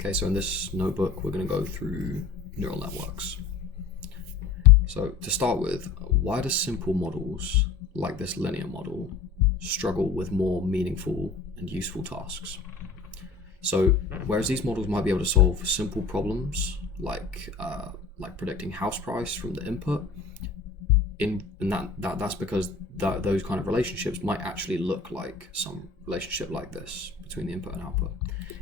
Okay, so in this notebook, we're going to go through neural networks. So to start with, why do simple models like this linear model struggle with more meaningful and useful tasks? So whereas these models might be able to solve simple problems like predicting house price from the input, that's because those kind of relationships might actually look like some relationship like this between the input and output.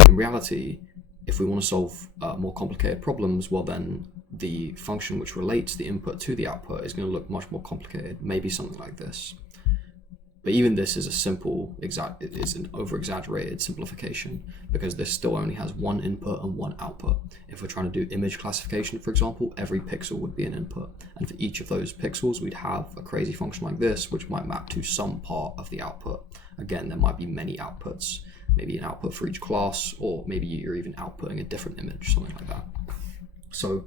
In reality, if we want to solve more complicated problems, well then the function which relates the input to the output is going to look much more complicated, maybe something like this. But even this is it's an over-exaggerated simplification, because this still only has one input and one output. If we're trying to do image classification, for example, every pixel would be an input. And for each of those pixels, we'd have a crazy function like this, which might map to some part of the output. Again, there might be many outputs, maybe an output for each class, or maybe you're even outputting a different image, something like that. So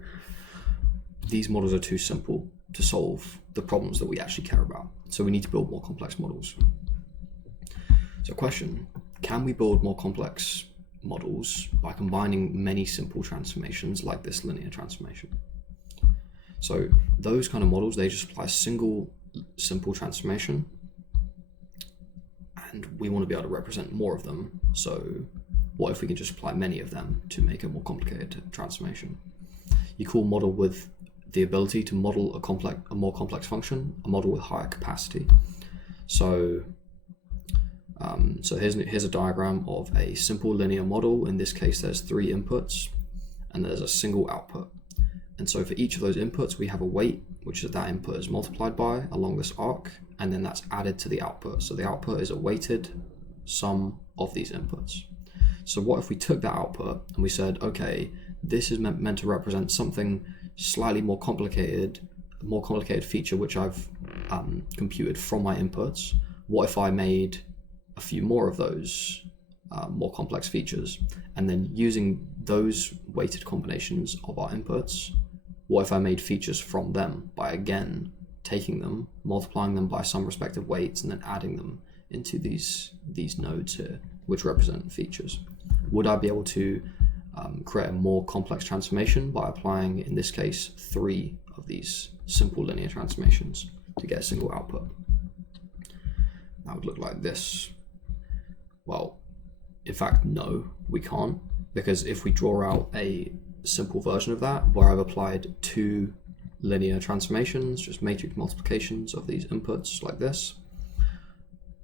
these models are too simple to solve the problems that we actually care about. So we need to build more complex models. So question, can we build more complex models by combining many simple transformations like this linear transformation? So those kind of models, they just apply a single simple transformation, and we want to be able to represent more of them. So what if we can just apply many of them to make a more complicated transformation? You call model with the ability to model a more complex function a model with higher capacity. So here's a diagram of a simple linear model. In this case, there's 3 inputs and there's a single output. And so for each of those inputs, we have a weight, which is that input is multiplied by along this arc, and then that's added to the output. So the output is a weighted sum of these inputs. So what if we took that output and we said, okay, this is meant to represent something slightly more complicated feature which I've computed from my inputs. What if I made a few more of those more complex features, and then using those weighted combinations of our inputs, what if I made features from them by again taking them, multiplying them by some respective weights, and then adding them into these nodes here, which represent features? Would I be able to create a more complex transformation by applying, in this case, 3 of these simple linear transformations to get a single output? That would look like this. Well, in fact, no, we can't, because if we draw out a simple version of that where I've applied 2 linear transformations, just matrix multiplications of these inputs like this,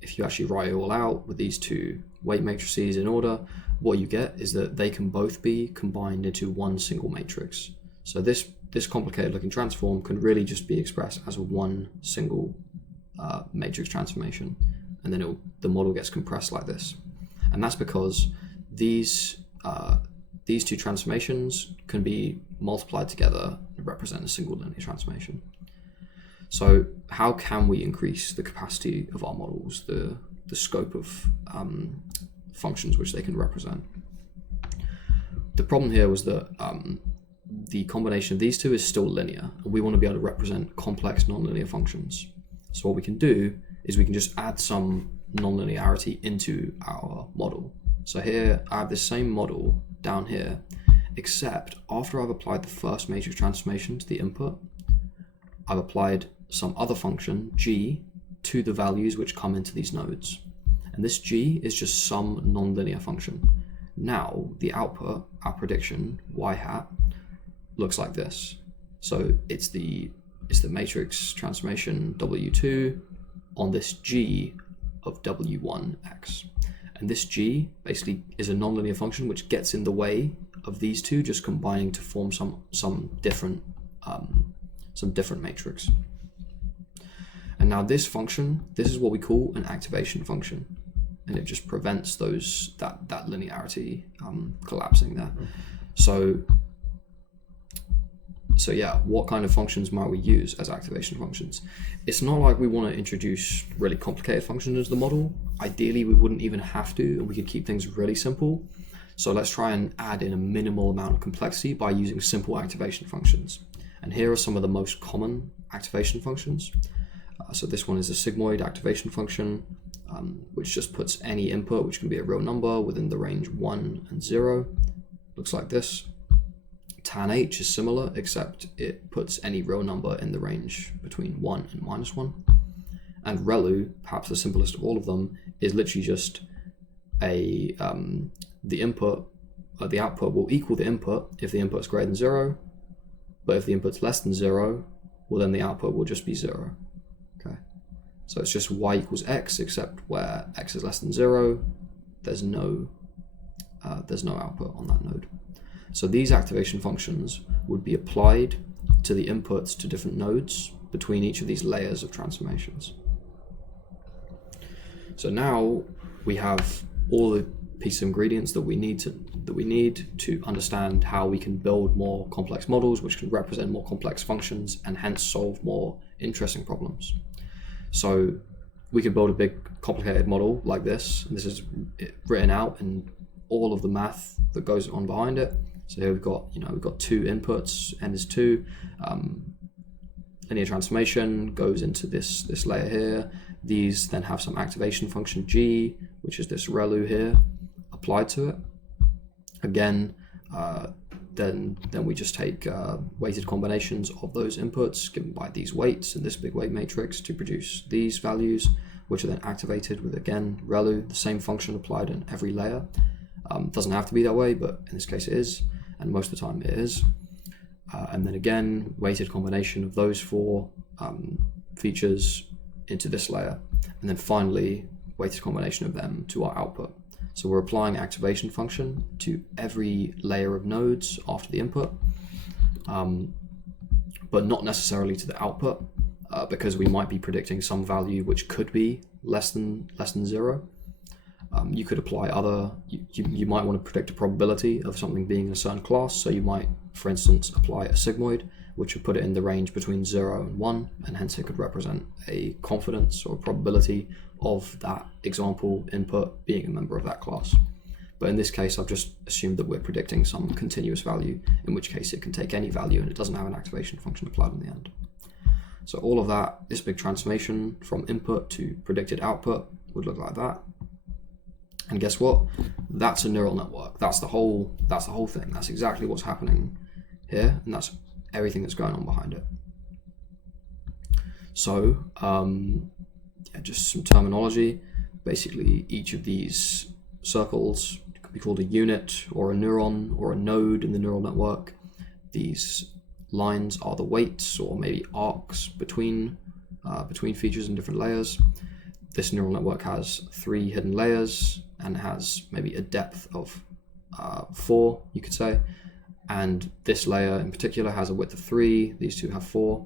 if you actually write it all out with these 2 weight matrices in order, what you get is that they can both be combined into one single matrix. So this complicated looking transform can really just be expressed as one single matrix transformation, and then the model gets compressed like this. And that's because these 2 transformations can be multiplied together and represent a single linear transformation. So how can we increase the capacity of our models, the scope of functions which they can represent? The problem here was that the combination of these 2 is still linear, and we want to be able to represent complex nonlinear functions. So what we can do is we can just add some nonlinearity into our model. So here I have this same model down here, except after I've applied the first matrix transformation to the input, I've applied some other function, g, to the values which come into these nodes. And this g is just some nonlinear function. Now the output, our prediction, y hat, looks like this. So it's the matrix transformation w2 on this g of w1x. And this g basically is a nonlinear function which gets in the way of these 2 just combining to form some different matrix. And now this function, this is what we call an activation function, and it just prevents that linearity collapsing there. So yeah, what kind of functions might we use as activation functions? It's not like we want to introduce really complicated functions into the model. Ideally, we wouldn't even have to, and we could keep things really simple. So let's try and add in a minimal amount of complexity by using simple activation functions. And here are some of the most common activation functions. So this one is a sigmoid activation function, which just puts any input, which can be a real number, within the range 1 and 0. looks like this. Tan H is similar, except it puts any real number in the range between 1 and -1. And ReLU, perhaps the simplest of all of them, is literally just the output will equal the input if the input's greater than 0, but if the input's less than 0, well then the output will just be 0. Okay, so it's just y equals x, except where x is less than 0, there's no output on that node. So these activation functions would be applied to the inputs to different nodes between each of these layers of transformations. So now we have all the piece of ingredients that we need to understand how we can build more complex models which can represent more complex functions and hence solve more interesting problems. So we could build a big complicated model like this, and this is written out in all of the math that goes on behind it. So here we've got two inputs, n is 2, linear transformation goes into this layer here. These then have some activation function g, which is this ReLU here, applied to it. Again, then we just take weighted combinations of those inputs given by these weights in this big weight matrix to produce these values, which are then activated with, again, ReLU, the same function applied in every layer. Doesn't have to be that way, but in this case it is, and most of the time it is. And then again, weighted combination of those 4 features into this layer, and then finally weighted combination of them to our output. So we're applying activation function to every layer of nodes after the input, but not necessarily to the output, because we might be predicting some value which could be less than 0. You could apply you might want to predict a probability of something being in a certain class, so you might, for instance, apply a sigmoid, which would put it in the range between 0 and 1, and hence it could represent a confidence or probability of that example input being a member of that class. But in this case, I've just assumed that we're predicting some continuous value, in which case it can take any value and it doesn't have an activation function applied in the end. So all of that, this big transformation from input to predicted output would look like that. And guess what? That's a neural network. That's the whole thing. That's exactly what's happening here, and that's everything that's going on behind it. So, just some terminology. Basically, each of these circles could be called a unit or a neuron or a node in the neural network. These lines are the weights or maybe arcs between features in different layers. This neural network has 3 hidden layers and has maybe a depth of 4, you could say. And this layer in particular has a width of 3, these two have 4.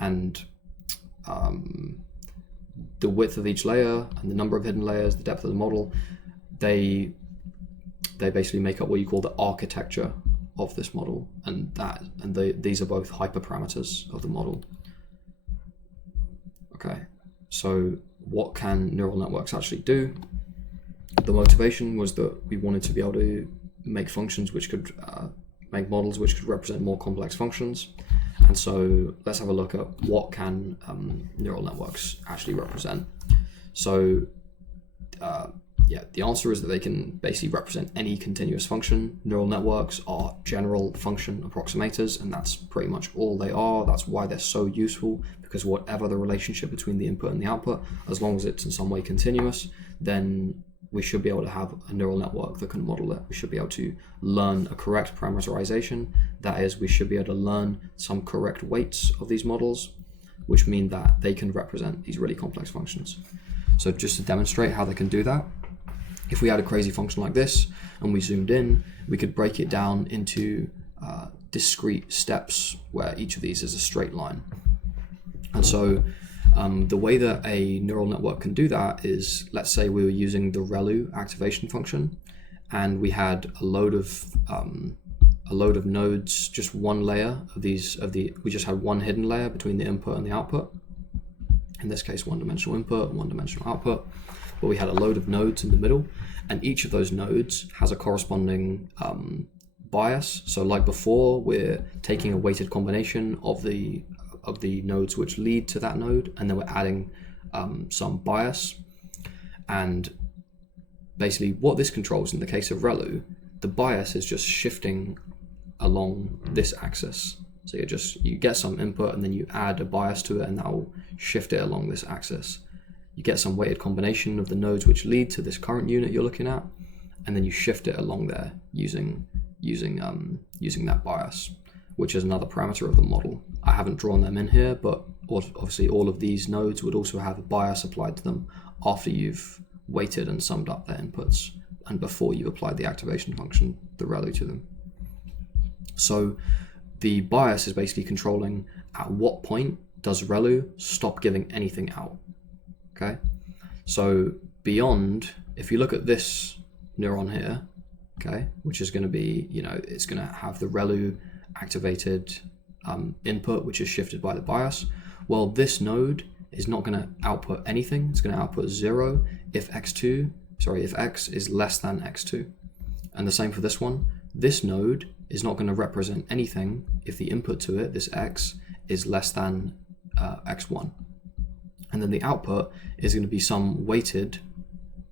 And the width of each layer and the number of hidden layers, the depth of the model, they basically make up what you call the architecture of this model. And these are both hyperparameters of the model. Okay, so what can neural networks actually do? The motivation was that we wanted to be able to make functions which could make models which could represent more complex functions. And so let's have a look at what can neural networks actually represent. So the answer is that they can basically represent any continuous function. Neural networks are general function approximators, and that's pretty much all they are. That's why they're so useful, because whatever the relationship between the input and the output, as long as it's in some way continuous, then we should be able to have a neural network that can model it. We should be able to learn a correct parameterization. That is, we should be able to learn some correct weights of these models, which mean that they can represent these really complex functions. So just to demonstrate how they can do that, if we had a crazy function like this and we zoomed in, we could break it down into discrete steps where each of these is a straight line. And so the way that a neural network can do that is, let's say we were using the ReLU activation function, and we had a load of nodes, just one layer of we just had one hidden layer between the input and the output. In this case, one-dimensional input, one-dimensional output. But we had a load of nodes in the middle, and each of those nodes has a corresponding bias. So like before, we're taking a weighted combination of the nodes which lead to that node, and then we're adding some bias. And basically what this controls in the case of ReLU the bias is just shifting along this axis. So you get some input and then you add a bias to it, and that will shift it along this axis. You get some weighted combination of the nodes which lead to this current unit you're looking at, and then you shift it along there using that bias, which is another parameter of the model. I haven't drawn them in here, but obviously all of these nodes would also have a bias applied to them after you've weighted and summed up their inputs and before you've applied the activation function, the ReLU, to them. So the bias is basically controlling at what point does ReLU stop giving anything out. Okay, so beyond, if you look at this neuron here, okay, which is going to be, it's going to have the ReLU activated input, which is shifted by the bias. Well, this node is not going to output anything. It's going to output 0 if x is less than x2. And the same for this one. This node is not going to represent anything if the input to it, this x, is less than x1. And then the output is going to be some weighted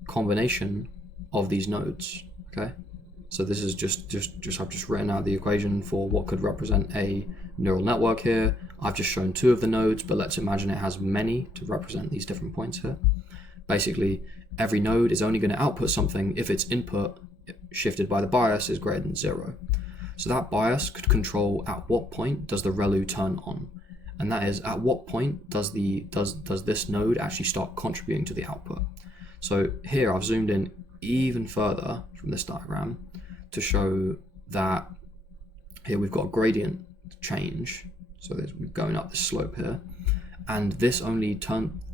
combination of these nodes. Okay, so this is I've just written out the equation for what could represent a neural network here. I've just shown 2 of the nodes, but let's imagine it has many to represent these different points here. Basically, every node is only going to output something if its input shifted by the bias is greater than 0. So that bias could control at what point does the ReLU turn on, and that is at what point does this node actually start contributing to the output. So here I've zoomed in even further from this diagram to show that here we've got a gradient change. So we're going up this slope here, and this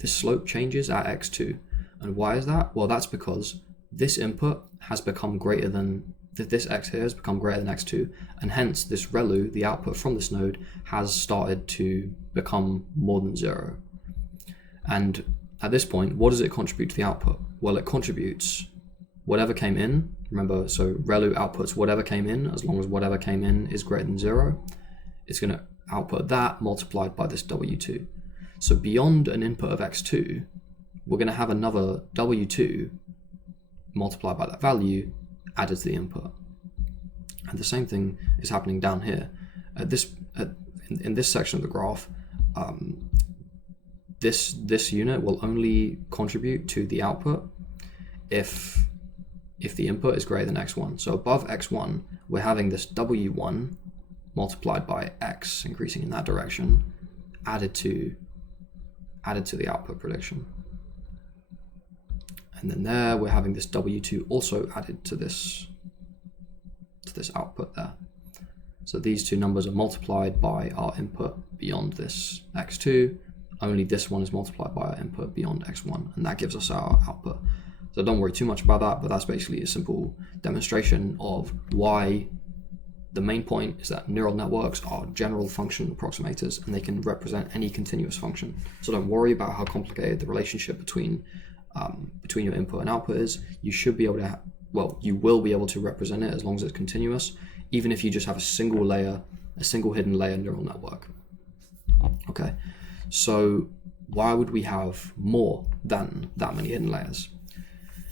slope changes at x2. And why is that? Well, that's because this input has become greater than this x here has become greater than x2, and hence this ReLU, the output from this node, has started to become more than 0. And at this point, what does it contribute to the output? Well, it contributes whatever came in. Remember, so ReLU outputs whatever came in, as long as whatever came in is greater than 0. It's going to output that multiplied by this W2. So beyond an input of x2, we're going to have another W2 multiplied by that value added to the input. And the same thing is happening down here. In this section of the graph, this unit will only contribute to the output if the input is greater than x1. So above x1, we're having this W1 multiplied by x, increasing in that direction, added to the output prediction. And then there we're having this W2 also added to this output there. So these two numbers are multiplied by our input beyond this x2. Only this one is multiplied by our input beyond x1, and that gives us our output. So don't worry too much about that, but that's basically a simple demonstration of why the main point is that neural networks are general function approximaters, and they can represent any continuous function. So don't worry about how complicated the relationship between your input and output is. You should be able to, you will be able to represent it as long as it's continuous, even if you just have a single hidden layer neural network. Okay, so why would we have more than that many hidden layers?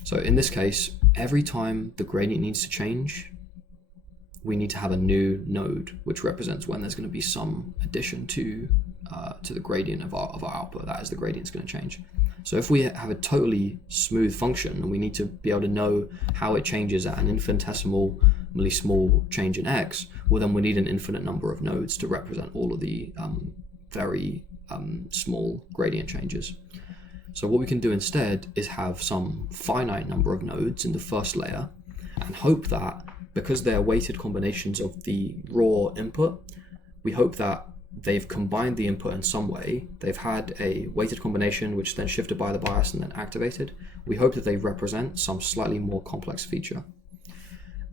So in this case, every time the gradient needs to change, we need to have a new node, which represents when there's going to be some addition to the gradient of our output. That is, the gradient's going to change. So if we have a totally smooth function and we need to be able to know how it changes at an infinitesimally small change in x, well then we need an infinite number of nodes to represent all of the very small gradient changes. So what we can do instead is have some finite number of nodes in the first layer and hope that, because they're weighted combinations of the raw input, we hope that they've combined the input in some way. They've had a weighted combination which then shifted by the bias and then activated. We hope that they represent some slightly more complex feature.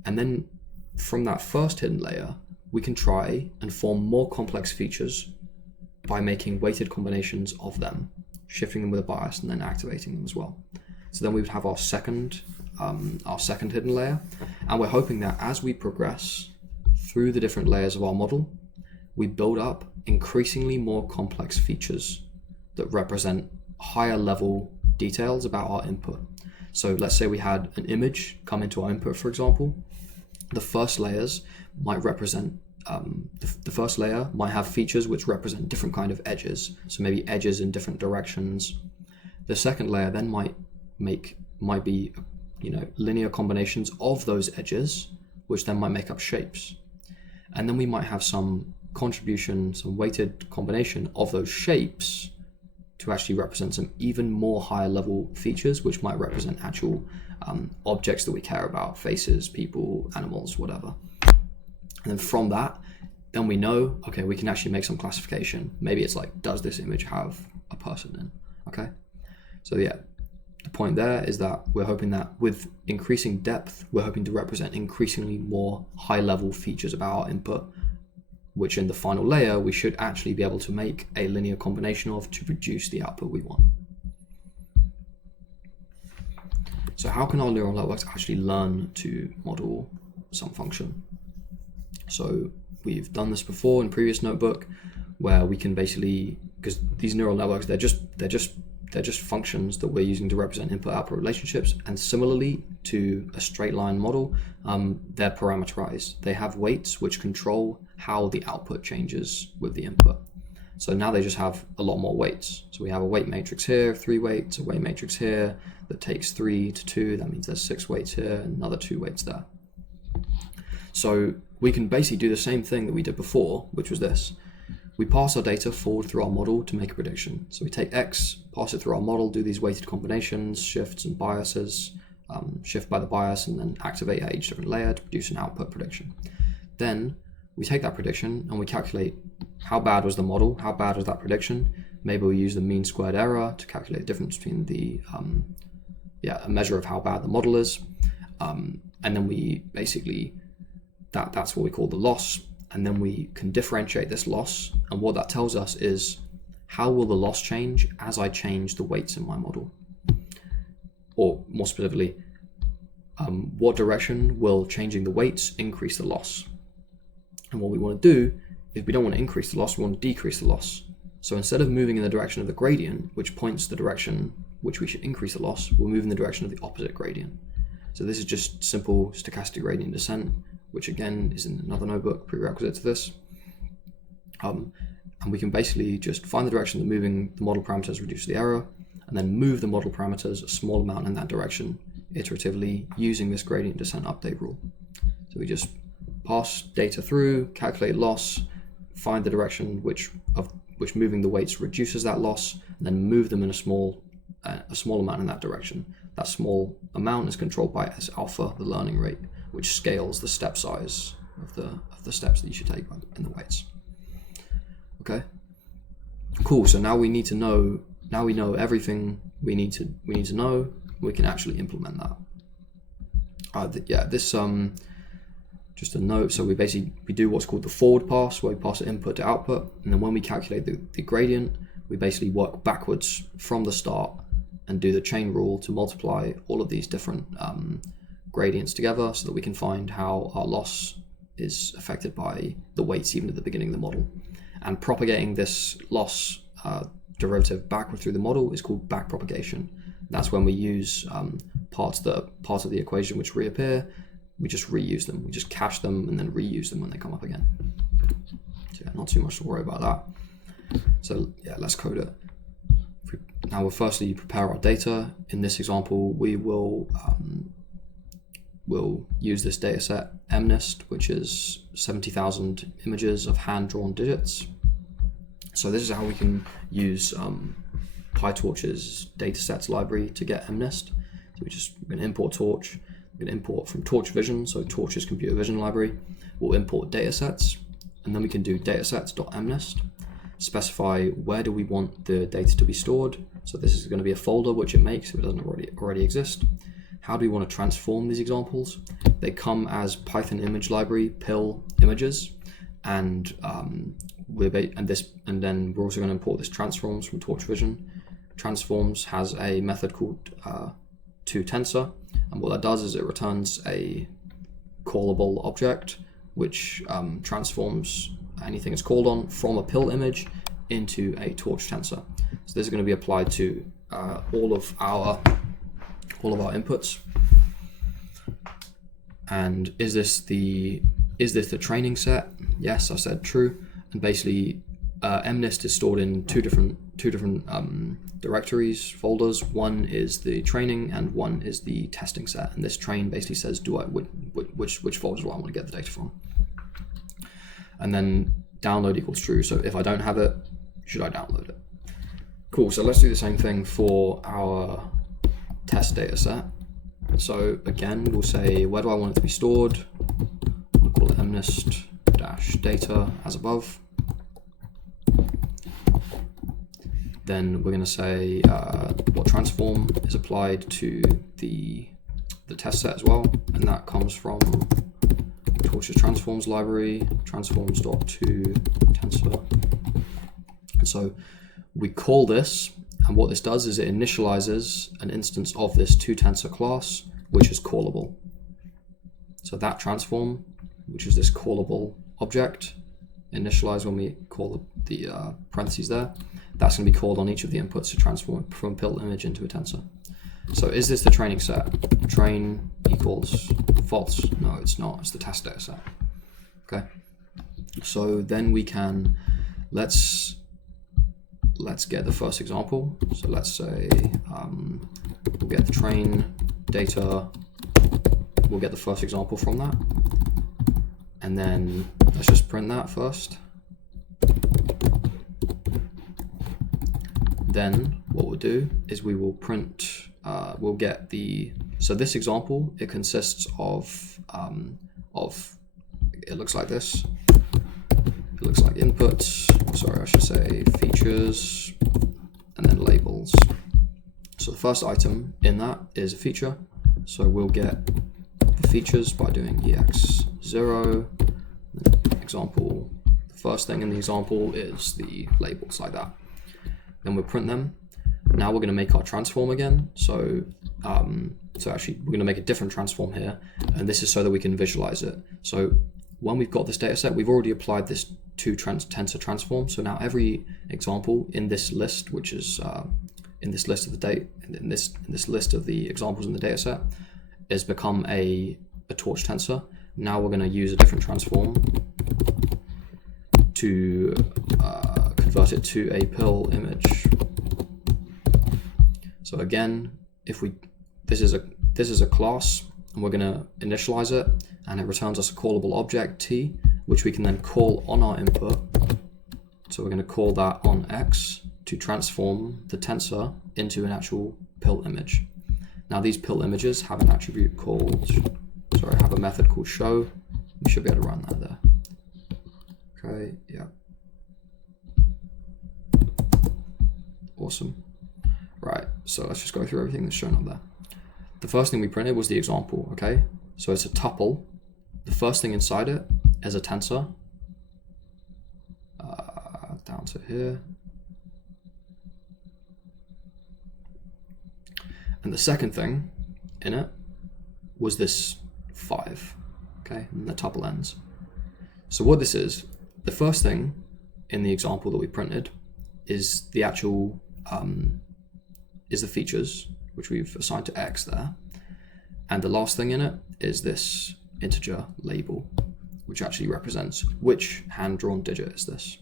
And then from that first hidden layer, we can try and form more complex features by making weighted combinations of them, shifting them with a bias and then activating them as well. So then we would have our second hidden layer, and we're hoping that as we progress through the different layers of our model, we build up increasingly more complex features that represent higher level details about our input. So let's say we had an image come into our input, for example, the first layers might represent the first layer might have features which represent different kind of edges, so maybe edges in different directions. The second layer then might be linear combinations of those edges, which then might make up shapes. And then we might have some contribution, some weighted combination of those shapes to actually represent some even more higher level features, which might represent actual objects that we care about, faces, people, animals, whatever. And then from that, then we know, okay, we can actually make some classification. Maybe it's like, does this image have a person in? Okay. So yeah, the point there is that we're hoping that with increasing depth, we're hoping to represent increasingly more high level features about our input, which in the final layer, we should actually be able to make a linear combination of to produce the output we want. So how can our neural networks actually learn to model some function? So we've done this before in previous notebook, where we can basically, because these neural networks, they're just functions that we're using to represent input-output relationships. And similarly to a straight line model, they're parameterized. They have weights which control how the output changes with the input. So now they just have a lot more weights. So we have a weight matrix here, 3 weights, a weight matrix here that takes 3 to 2. That means there's 6 weights here, and another 2 weights there. So we can basically do the same thing that we did before, which was this. We pass our data forward through our model to make a prediction. So we take X, pass it through our model, do these weighted combinations, shifts and biases, shift by the bias, and then activate at each different layer to produce an output prediction. Then we take that prediction and we calculate how bad was the model, how bad was that prediction. Maybe we use the mean squared error to calculate the difference between the, a measure of how bad the model is. And then we basically, that's what we call the loss. And then we can differentiate this loss. And what that tells us is, how will the loss change as I change the weights in my model? Or more specifically, what direction will changing the weights increase the loss? And what we want to do is, we don't want to increase the loss, we want to decrease the loss. So instead of moving in the direction of the gradient, which points the direction which we should increase the loss, we'll move in the direction of the opposite gradient. So this is just simple stochastic gradient descent, which again is in another notebook, prerequisite to this. And we can basically just find the direction that moving the model parameters reduces the error, and then move the model parameters a small amount in that direction iteratively using this gradient descent update rule. So we just pass data through, calculate loss, find the direction which moving the weights reduces that loss, and then move them in a small amount in that direction. That small amount is controlled by S alpha, the learning rate, which scales the step size of the steps that you should take in the weights. Okay, cool. So now we need to know. Now we know everything we need to know. We can actually implement that. Just a note. So we do what's called the forward pass, where we pass the input to output, and then when we calculate the gradient, we basically work backwards from the start and do the chain rule to multiply all of these different gradients together, so that we can find how our loss is affected by the weights even at the beginning of the model. And propagating this loss derivative backward through the model is called backpropagation. That's when we use parts of the equation which reappear. We just reuse them. We just cache them and then reuse them when they come up again. So yeah, not too much to worry about that. So yeah, let's code it. Now we'll firstly prepare our data. In this example, we will we'll use this data set MNIST, which is 70,000 images of hand-drawn digits. So this is how we can use PyTorch's datasets library to get MNIST. So we're going to import Torch. We're going to import from Torch Vision, so Torch's computer vision library. We'll import datasets, and then we can do datasets.mnist, specify where do we want the data to be stored. So this is going to be a folder which it makes if it doesn't already exist. How do we want to transform these examples? They come as Python image library pill images, and then we're also going to import this transforms from Torch Vision. Transforms has a method called toTensor, and what that does is it returns a callable object which transforms anything it's called on from a pill image into a torch tensor. So this is going to be applied to all of our inputs. And is this the training set? Yes, I said true. And basically, mnist is stored in two different directories, folders. One is the training, and one is the testing set. And this train basically says, which folders do I want to get the data from? And then download equals true. So if I don't have it, should I download it? Cool. So let's do the same thing for our test data set. So again, we'll say, where do I want it to be stored? We'll call it mnist-data as above. Then we're going to say what transform is applied to the test set as well, and that comes from Torch's transforms library, transforms.toTensor. And so we call this, and what this does is it initializes an instance of this toTensor class, which is callable. So that transform, which is this callable object, initialized when we call the parentheses there, that's going to be called on each of the inputs to transform from a pill image into a tensor. So is this the training set? Train equals false. No, it's not. It's the test data set. Okay. So then we can, let's get the first example. So let's say we'll get the train data. We'll get the first example from that. And then let's just print that first. Then what we'll do is we will print, we'll get so this example, it consists of, it looks like this. It looks like inputs, sorry, I should say features, and then labels. So the first item in that is a feature. So we'll get the features by doing ex0. Example, the first thing in the example is the labels like that. Then we'll print them. Now we're going to make our transform again. So actually we're going to make a different transform here, and this is so that we can visualize it. So when we've got this data set, we've already applied this tensor transform. So now every example in this list, which is in this list of the data, in this list of the examples in the data set, has become a torch tensor. Now we're going to use a different transform to convert it to a pill image. So again, this is a class, and we're going to initialize it, and it returns us a callable object t, which we can then call on our input. So we're going to call that on x to transform the tensor into an actual pill image. Now these pill images have an attribute called, have a method called show. We should be able to run that there. Okay, yeah. Awesome. Right, so let's just go through everything that's shown up there. The first thing we printed was the example, okay? So it's a tuple. The first thing inside it is a tensor. Down to here. And the second thing in it was this 5, okay? And the tuple ends. So what this is, the first thing in the example that we printed is the actual, is the features, which we've assigned to x there. And the last thing in it is this integer label, which actually represents which hand-drawn digit is this.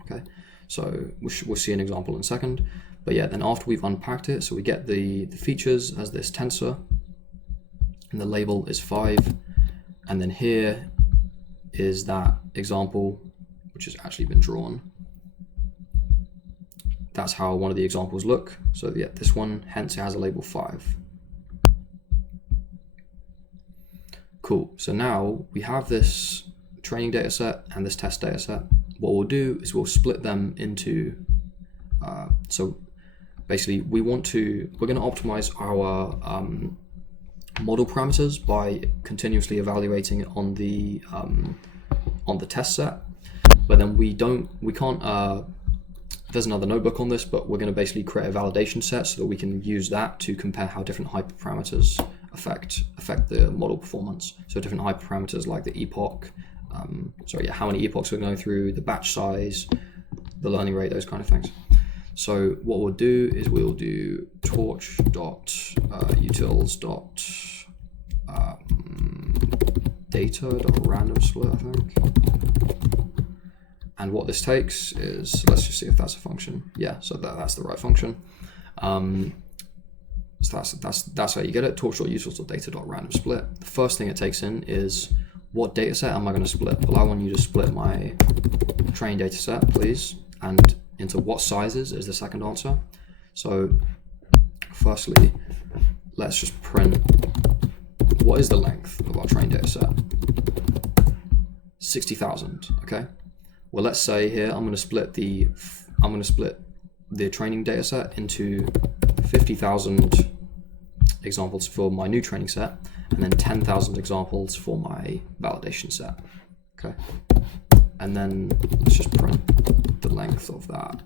Okay, so we'll see an example in a second. But yeah, then after we've unpacked it, so we get the features as this tensor, and the label is 5. And then here is that example, which has actually been drawn. That's how one of the examples look. So yeah, this one, hence it has a label 5. Cool, so now we have this training data set and this test data set. What we'll do is we'll split them into, so basically we're going to optimize our model parameters by continuously evaluating it on the test set. But then we can't, there's another notebook on this, but we're going to basically create a validation set so that we can use that to compare how different hyperparameters affect the model performance. So different hyperparameters like the epoch, how many epochs we're going through, the batch size, the learning rate, those kind of things. So what we'll do is we'll do torch.utils. data.random split, I think. And what this takes is, let's just see if that's a function. Yeah, so that's the right function. So that's how you get it. Torch.utils.data.random split. The first thing it takes in is, what data set am I going to split? Well, I want you to split my training data set, please, and into what sizes is the second answer. So firstly, let's just print, what is the length of our training data set? 60,000, okay? Well, let's say here I'm going to split the training data set into 50,000 examples for my new training set, and then 10,000 examples for my validation set. Okay, and then let's just print the length of that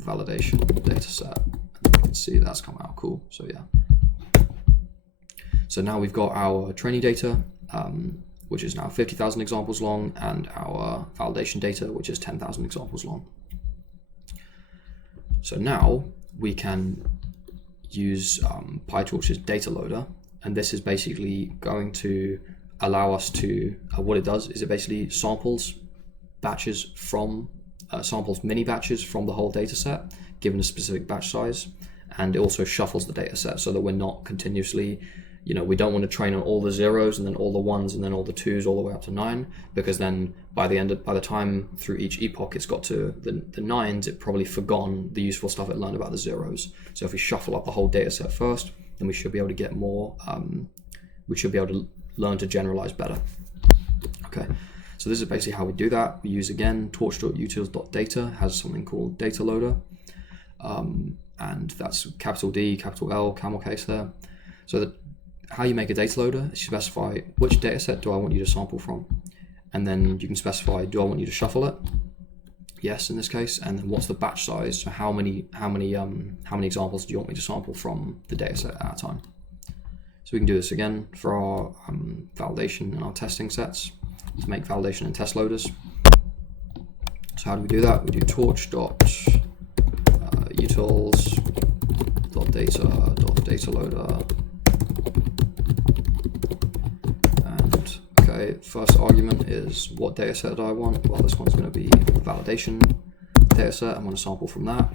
validation data set. And you can see that's come out cool. So yeah. So now we've got our training data, which is now 50,000 examples long, and our validation data, which is 10,000 examples long. So now we can use PyTorch's data loader, and this is basically going to allow us to, what it does is it basically samples mini batches from the whole data set given a specific batch size, and it also shuffles the data set so that we're not continuously, we don't want to train on all the zeros and then all the ones and then all the twos all the way up to 9, because then by the time through each epoch it's got to the nines, it probably forgotten the useful stuff it learned about the zeros. So if we shuffle up the whole data set first, then we should be able to get more, we should be able to learn to generalize better. Okay, so this is basically how we do that. We use, again, torch.utils.data has something called data loader, and that's capital D, capital L, camel case there. So how you make a data loader is you specify which data set do I want you to sample from, and then you can specify, do I want you to shuffle it? Yes, in this case. And then what's the batch size? So how many examples do you want me to sample from the data set at a time? So we can do this again for our validation and our testing sets to make validation and test loaders. So how do we do that? We do torch.utils.data loader. And okay, first argument is, what data set do I want? Well, this one's going to be the validation data set. I'm going to sample from that.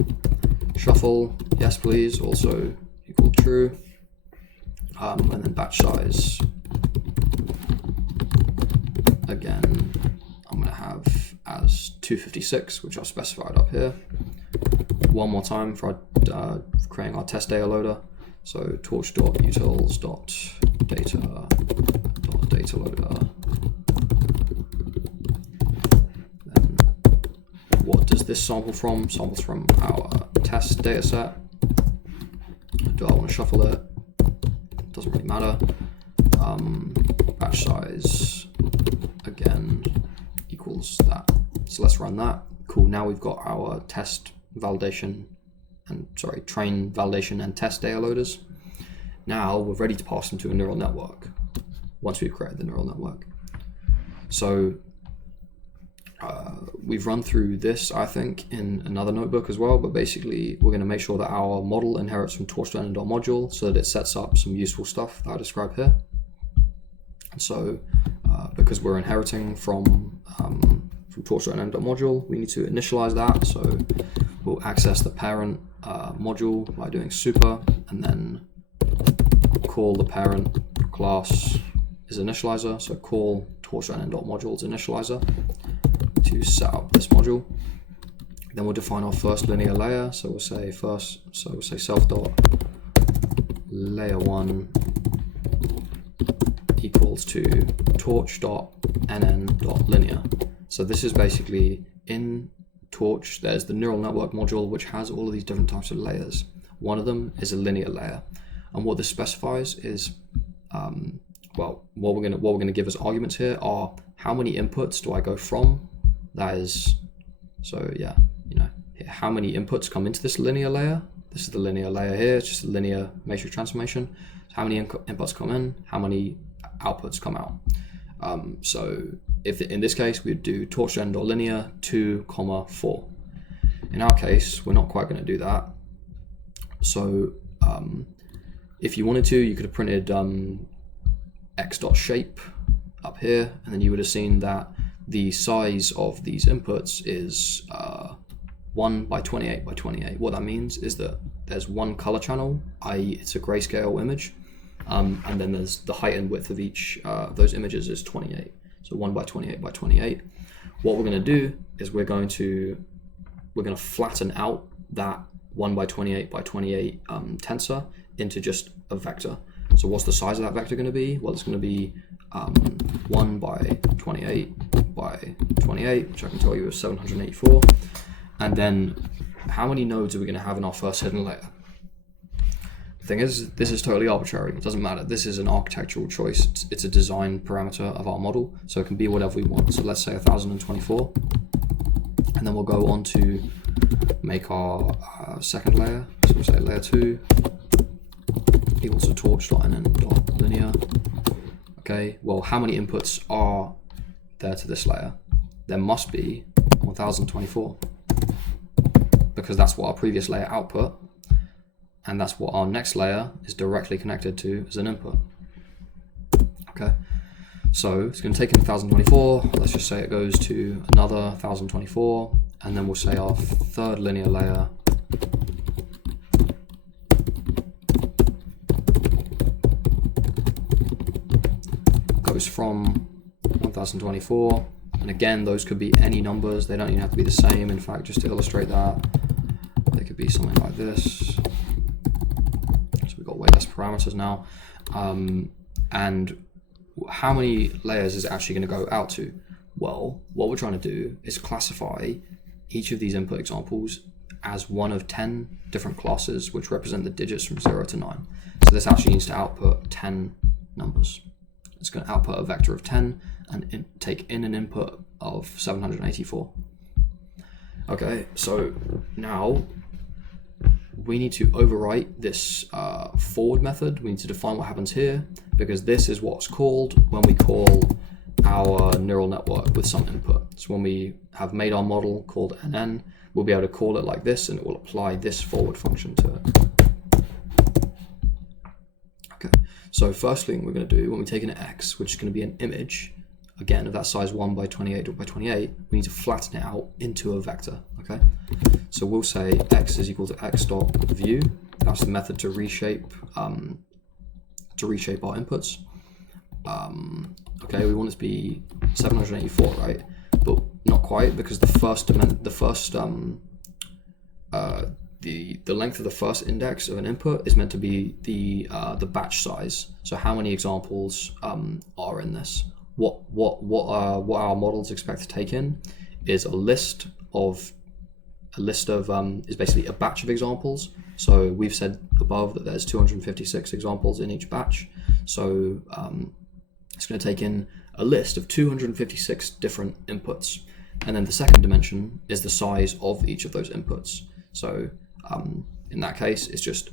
Shuffle, yes please, also equal true. And then batch size, again, I'm going to have as 256, which I specified up here. One more time for creating our test data loader. So torch.utils.data loader. Then what does this sample from? Samples from our test data set. Do I want to shuffle it? Doesn't really matter. Batch size, again, equals that. So let's run that. Cool, now we've got our train validation and test data loaders. Now we're ready to pass them to a neural network once we've created the neural network. So we've run through this, I think, in another notebook as well, but basically we're going to make sure that our model inherits from torch.n.module so that it sets up some useful stuff that I describe here. And so because we're inheriting from torch.n.module, we need to initialize that. So we'll access the parent module by doing super, and then call the parent class is initializer. So call torch.n.module's initializer to set up this module. Then we'll define our first linear layer. So we'll say self.layer1 equals to torch.nn.linear. So this is basically, in Torch, there's the neural network module, which has all of these different types of layers. One of them is a linear layer. And what this specifies is, what we're going to give as arguments here are how many inputs do I go from. That is, so yeah, how many inputs come into this linear layer. This is the linear layer here. It's just a linear matrix transformation. So how many inputs come in, how many outputs come out. So if in this case we'd do torch.n.linear 2, 4. In our case, we're not quite going to do that. So if you wanted to, you could have printed x.shape up here, and then you would have seen that the size of these inputs is 1 by 28 by 28. What that means is that there's one color channel, i.e. it's a grayscale image, and then there's the height and width of each those images is 28. So 1 by 28 by 28. What we're going to do is we're going to flatten out that 1 by 28 by 28 tensor into just a vector. So what's the size of that vector going to be? Well, it's going to be 1 by 28 by 28, which I can tell you is 784. And then how many nodes are we going to have in our first hidden layer? The thing is, this is totally arbitrary. It doesn't matter. This is an architectural choice. It's a design parameter of our model, so it can be whatever we want. So let's say 1024, and then we'll go on to make our second layer. So we'll say layer 2 equals to torch.nn.linear. Okay, well, how many inputs are there to this layer? There must be 1024, because that's what our previous layer output, and that's what our next layer is directly connected to as an input. Okay, so it's going to take in 1024. Let's just say it goes to another 1024, and then we'll say our third linear layer goes from 1024, and again, those could be any numbers. They don't even have to be the same. In fact, just to illustrate that, they could be something like this. Way less parameters now, and how many layers is it actually going to go out to? Well, what we're trying to do is classify each of these input examples as one of 10 different classes, which represent the digits from 0 to 9. So this actually needs to output 10 numbers. It's going to output a vector of 10 and take in an input of 784. Okay, so now we need to overwrite this forward method. We need to define what happens here, because this is what's called when we call our neural network with some input. So when we have made our model called NN, we'll be able to call it like this, and it will apply this forward function to it. Okay, so first thing we're going to do, when we take an X, which is going to be an image, again, of that size 1 by 28 by 28, we need to flatten it out into a vector, okay? So we'll say x is equal to x.view. That's the method to reshape our inputs. Okay, we want it to be 784, right? But not quite, because the length of the first index of an input is meant to be the batch size. So how many examples are in this? What our models expect to take in is is basically a batch of examples. So we've said above that there's 256 examples in each batch. So it's going to take in a list of 256 different inputs. And then the second dimension is the size of each of those inputs. So in that case, it's just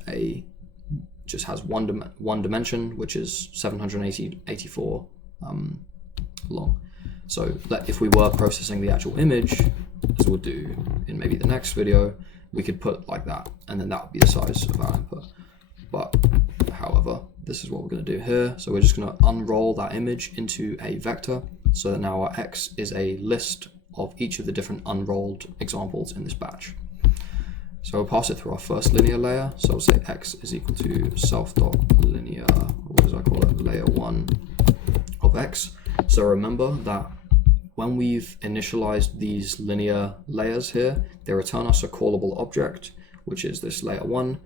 has one dimension, which is 784 long. So if we were processing the actual image, as we'll do in maybe the next video, we could put like that, and then that would be the size of our input. But however, this is what we're going to do here. So we're just going to unroll that image into a vector, so that now our X is a list of each of the different unrolled examples in this batch. So we'll pass it through our first linear layer. So we'll say X is equal to self.linear, what does I call it, layer 1 of X. So remember that when we've initialized these linear layers here, they return us a callable object, which is this layer 1.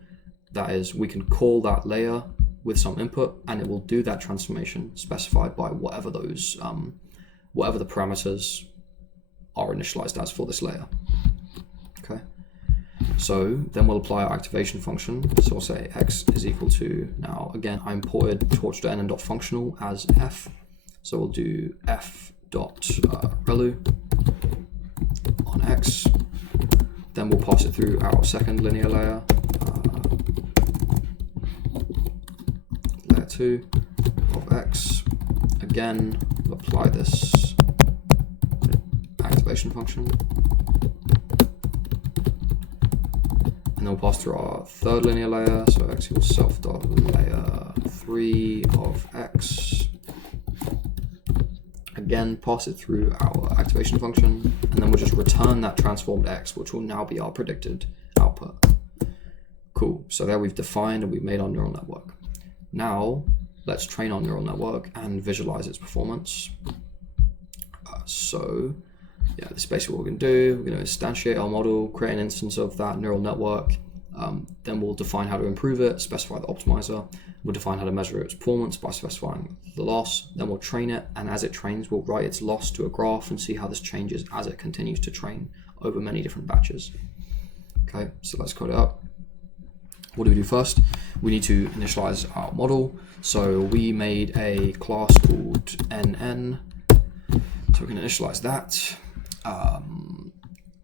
That is, we can call that layer with some input, and it will do that transformation specified by whatever the parameters are initialized as for this layer. Okay. So then we'll apply our activation function. So I'll say X is equal to, now again, I imported torch.nn.functional as f. So we'll do f.relu on X. Then we'll pass it through our second linear layer, layer 2 of X. Again, we'll apply this activation function. And then we'll pass through our third linear layer, so X equals self.layer 3 of X. again, pass it through our activation function, and then we'll just return that transformed x, which will now be our predicted output. Cool, so there we've defined and we've made our neural network. Now, let's train our neural network and visualize its performance. So yeah, this is basically what we're going to do. We're going to instantiate our model, create an instance of that neural network, then we'll define how to improve it, specify the optimizer, we'll define how to measure its performance by specifying the loss, then we'll train it, and as it trains, we'll write its loss to a graph and see how this changes as it continues to train over many different batches. Okay, so let's code it up. What do we do first? We need to initialize our model. So we made a class called NN. So we're going to initialize that.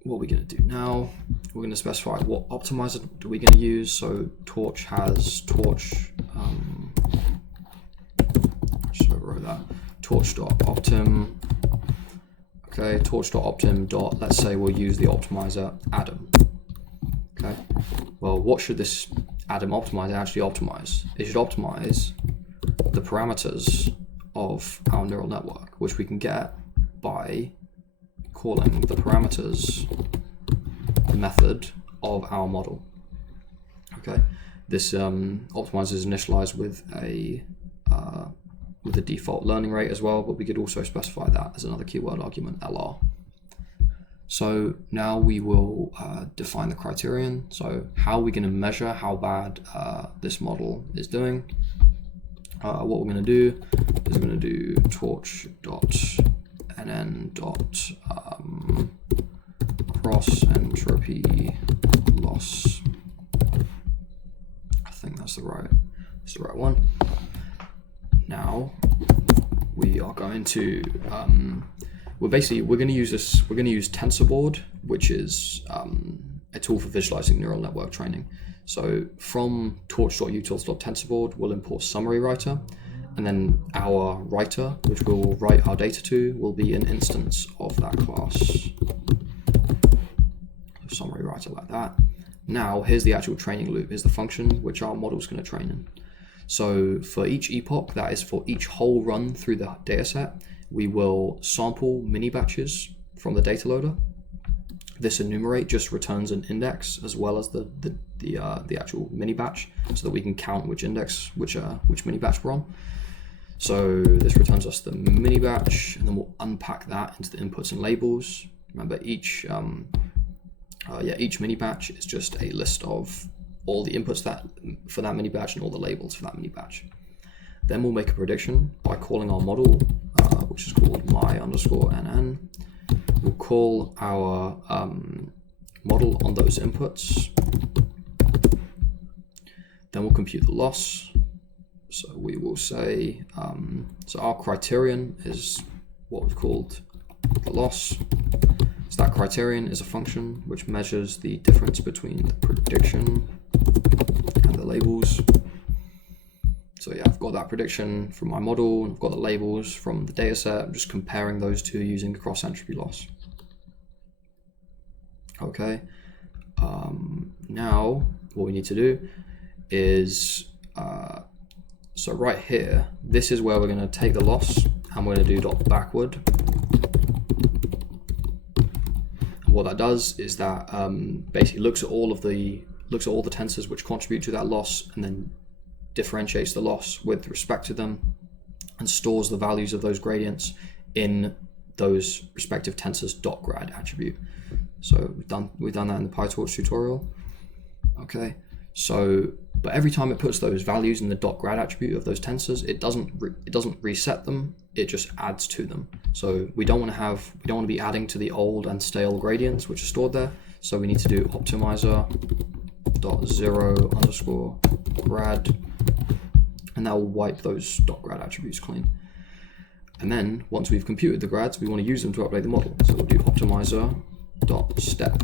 What are we going to do now? We're going to specify what optimizer are we going to use. So Torch has Torch. I should have wrote that. Torch.optim. Okay, torch.optim. Let's say we'll use the optimizer Adam. Okay. Well, what should this Adam optimizer actually optimize? It should optimize the parameters of our neural network, which we can get by calling the parameters method of our model. Okay, this optimizer is initialized with a default learning rate as well, but we could also specify that as another keyword argument, LR. So now we will define the criterion. So how are we going to measure how bad this model is doing? What we're going to do is we're going to do torch.nn.cross entropy loss. I think that's the right one. Now we are going to we're going to use TensorBoard, which is a tool for visualizing neural network training. So from torch.utils.tensorboard, we'll import summary writer, and then our writer, which we'll write our data to, will be an instance of that class. So summary writer like that. Now here's the actual training loop. Here's the function which our model is going to train in. So for each epoch, that is for each whole run through the dataset, we will sample mini batches from the data loader. This enumerate just returns an index as well as the actual mini batch, so that we can count which index, which mini batch we're on. So this returns us the mini batch, and then we'll unpack that into the inputs and labels. Remember, each mini batch is just a list of all the inputs for that mini batch and all the labels for that mini batch. Then we'll make a prediction by calling our model, which is called my_nn. We'll call our model on those inputs. Then we'll compute the loss. So we will say, so our criterion is what we've called the loss. So that criterion is a function which measures the difference between the prediction and the labels. So yeah, I've got that prediction from my model, and I've got the labels from the dataset. I'm just comparing those two using cross entropy loss. Okay. Now what we need to do is, so right here, this is where we're going to take the loss, and we're going to do dot backward. And what that does is that basically looks at all the tensors which contribute to that loss, and then differentiates the loss with respect to them, and stores the values of those gradients in those respective tensors .grad attribute. So we've done that in the PyTorch tutorial. Okay, so but every time it puts those values in the .grad attribute of those tensors, it doesn't reset them. It just adds to them. So we don't want to be adding to the old and stale gradients which are stored there. So we need to do optimizer.0_grad, and that will wipe those .grad attributes clean. And then once we've computed the grads, we want to use them to update the model. So we'll do optimizer.step,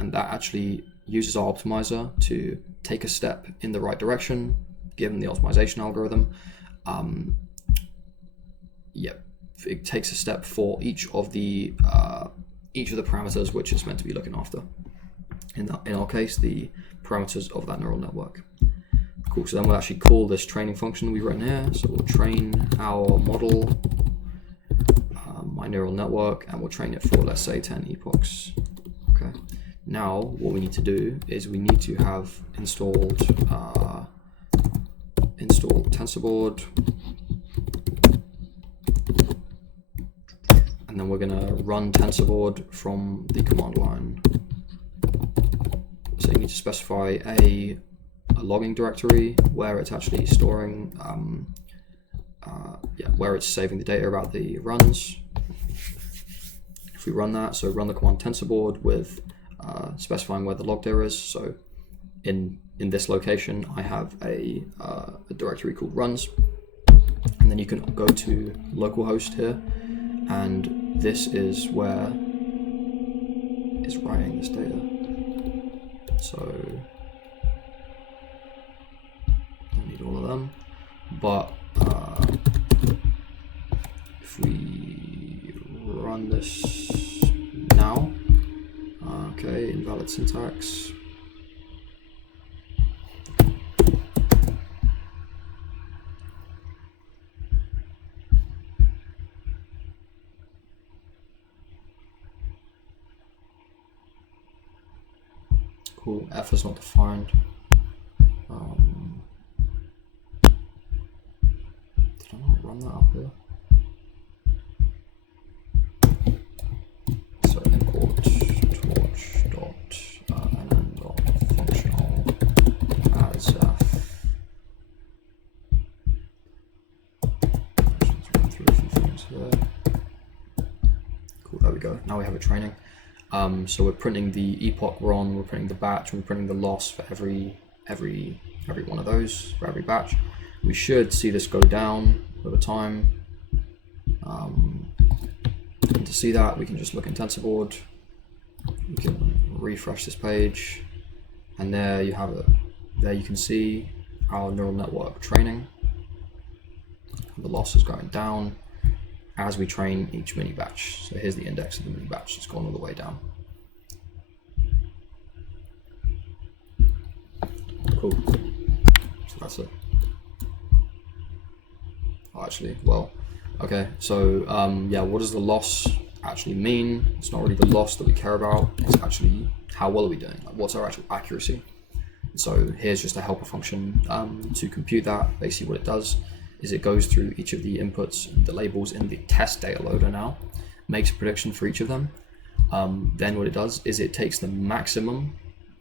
and that actually uses our optimizer to take a step in the right direction, given the optimization algorithm. It takes a step for each of the parameters which it's meant to be looking after. In our case, the parameters of that neural network. Cool, so then we'll actually call this training function we've written here. So we'll train our model neural network and we'll train it for, let's say, 10 epochs. Okay. Now what we need to do is we need to have installed TensorBoard, and then we're going to run TensorBoard from the command line. So you need to specify a logging directory where it's actually storing, where it's saving the data about the runs. If we run that, so run the command TensorBoard with specifying where the log there is. So in this location, I have a directory called runs, and then you can go to localhost here, and this is where it's writing this data. So don't need all of them, but if we run this now, okay, invalid syntax. Cool, F is not defined. Did I not run that up here? So import torch.nn.functional as f. Just run through a few things here. Cool, there we go. Now we have a training. So we're printing the epoch we're on, we're printing the batch, we're printing the loss for every one of those, for every batch. We should see this go down over time. And to see that, we can just look in TensorBoard. We can refresh this page, and there you have it. There you can see our neural network training. The loss is going down as we train each mini batch. So here's the index of the mini batch. It's gone all the way down. Cool. So that's it. Oh, actually, well, okay. So yeah, what does the loss actually mean? It's not really the loss that we care about. It's actually how well are we doing? Like, what's our actual accuracy? So here's just a helper function to compute that. Basically, what it does is it goes through each of the inputs, the labels in the test data loader now, makes a prediction for each of them. Then what it does is it takes the maximum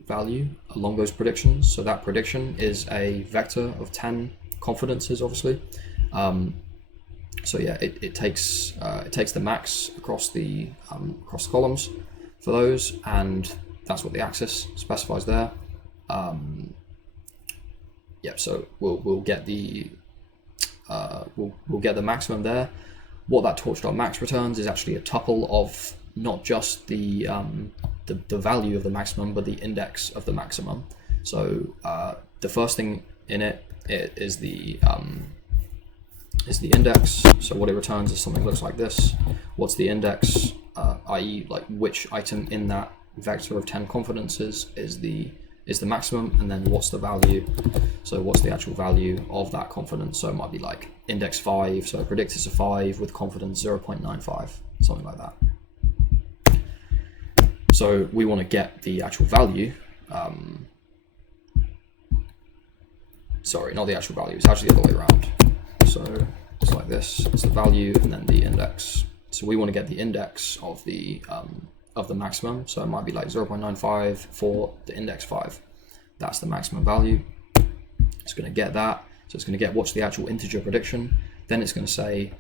value along those predictions. So that prediction is a vector of 10 confidences, obviously. So yeah, it takes the max across the columns for those, and that's what the axis specifies there. Yeah, so we'll get the we'll get the maximum there. What that torch.max returns is actually a tuple of not just the value of the maximum, but the index of the maximum. So the first thing in it is the index. So what it returns is something that looks like this. What's the index, i.e. like which item in that vector of 10 confidences is the maximum, and then what's the value. So what's the actual value of that confidence? So it might be like index 5, so predict it's a 5 with confidence 0.95, something like that. So we want to get the actual value. Sorry, not the actual value, it's actually the other way around. So it's like this, it's the value and then the index. So we want to get the index of the maximum. So it might be like 0.95 for the index 5. That's the maximum value. It's going to get that. So it's going to get what's the actual integer prediction. Then it's going to say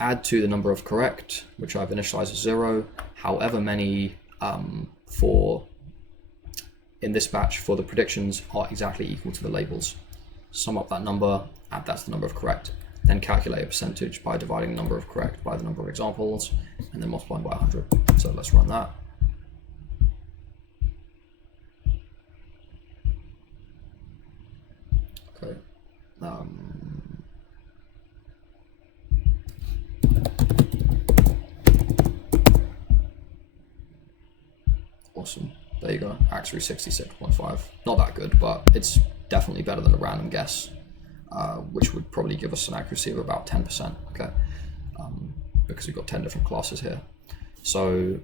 add to the number of correct, which I've initialized as 0, however many for in this batch for the predictions are exactly equal to the labels. Sum up that number, add that to the number of correct, then calculate a percentage by dividing the number of correct by the number of examples, and then multiplying by 100. So let's run that. Okay. Awesome. There you go. Actually 66.5. Not that good, but it's definitely better than a random guess, which would probably give us an accuracy of about 10%. Okay. because we've got 10 different classes here. So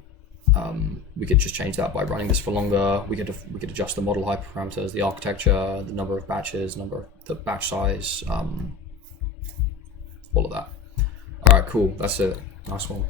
we could just change that by running this for longer. We could adjust the model hyperparameters, the architecture, the number of batches, the batch size, all of that. All right, cool. That's it. Nice one.